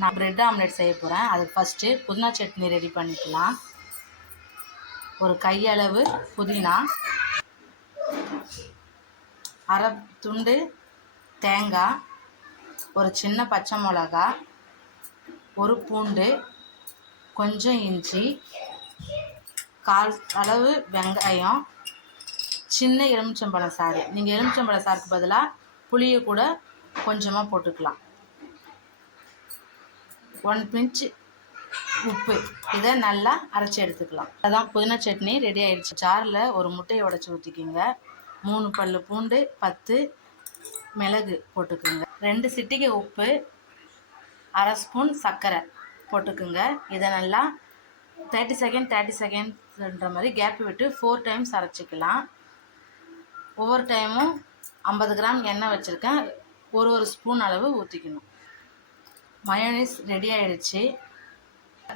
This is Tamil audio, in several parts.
நான் பிரெட் ஆம்லெட் செய்ய போகிறேன். அதுக்கு ஃபஸ்ட்டு புதினா சட்னி ரெடி பண்ணிக்கலாம். ஒரு கையளவு புதினா, அரை துண்டு தேங்காய், ஒரு சின்ன பச்சை மிளகா, ஒரு பூண்டு, கொஞ்சம் இஞ்சி, கால் அளவு வெங்காயம், சின்ன எலுமிச்சம்பழம் சாறு. நீங்கள் எலுமிச்சம்பழம் சாருக்கு பதிலாக புளியை கூட கொஞ்சமாக போட்டுக்கலாம். 1 பிஞ்ச் உப்பு. இதை நல்லா அரைச்சி எடுத்துக்கலாம். அதான் புதினா சட்னி ரெடி ஆகிடுச்சு. ஜாரில் ஒரு முட்டையை உடச்சி ஊற்றிக்கிங்க. 3 பல் பூண்டு, 10 மிளகு போட்டுக்குங்க. 2 சிட்டிகை உப்பு, அரை ஸ்பூன் சர்க்கரை போட்டுக்குங்க. இதை நல்லா 30 செகண்ட்ன்ற மாதிரி கேப் விட்டு 4 டைம்ஸ் அரைச்சிக்கலாம். ஒவ்வொரு டைமும் 50 கிராம் எண்ணெய் வச்சுருக்கேன். ஒரு ஸ்பூன் அளவு ஊற்றிக்கணும். மயோனைஸ் ரெடி ஆகிடுச்சு.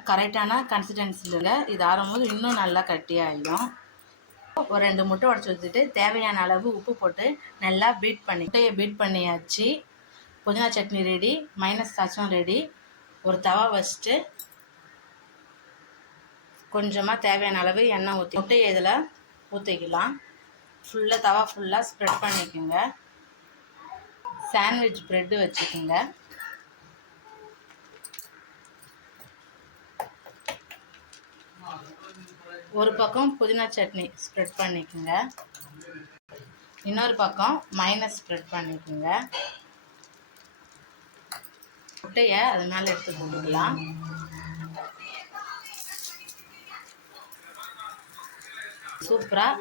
கரெக்டான கன்சிஸ்டன்சியில் இது ஆறும்போது இன்னும் நல்லா கட்டியாகிடும். ஒரு 2 முட்டை உடச்சி ஊற்றிட்டு தேவையான அளவு உப்பு போட்டு நல்லா முட்டையை பீட் பண்ணியாச்சு. புதினா சட்னி ரெடி, மைனஸ் சாஸும் ரெடி. ஒரு தவா வச்சுட்டு கொஞ்சமாக தேவையான அளவு எண்ணெய் ஊற்றி முட்டையை இதில் ஊற்றிக்கலாம். தவா ஃபுல்லாக ஸ்ப்ரெட் பண்ணிக்கோங்க. சாண்ட்விச் ப்ரெட்டு வச்சுக்கோங்க. ஒரு பக்கம் புதினா சட்னி ஸ்ப்ரெட் பண்ணிக்கோங்க, இன்னொரு பக்கம் மைனஸ் ஸ்ப்ரெட் பண்ணிக்கோங்க. முட்டையை அது மேலே எடுத்து போட்டுக்கலாம். சூப்பராக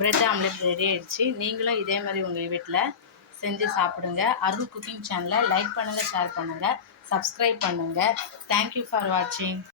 பிரெட் ஆம்லெட் ரெடி ஆகிடுச்சு. நீங்களும் இதே மாதிரி உங்கள் வீட்டில் செஞ்சு சாப்பிடுங்க. அருள் குக்கிங் சேனலை லைக் பண்ணுங்கள், ஷேர் பண்ணுங்கள், சப்ஸ்கிரைப் பண்ணுங்கள். தேங்க்யூ ஃபார் வாட்சிங்.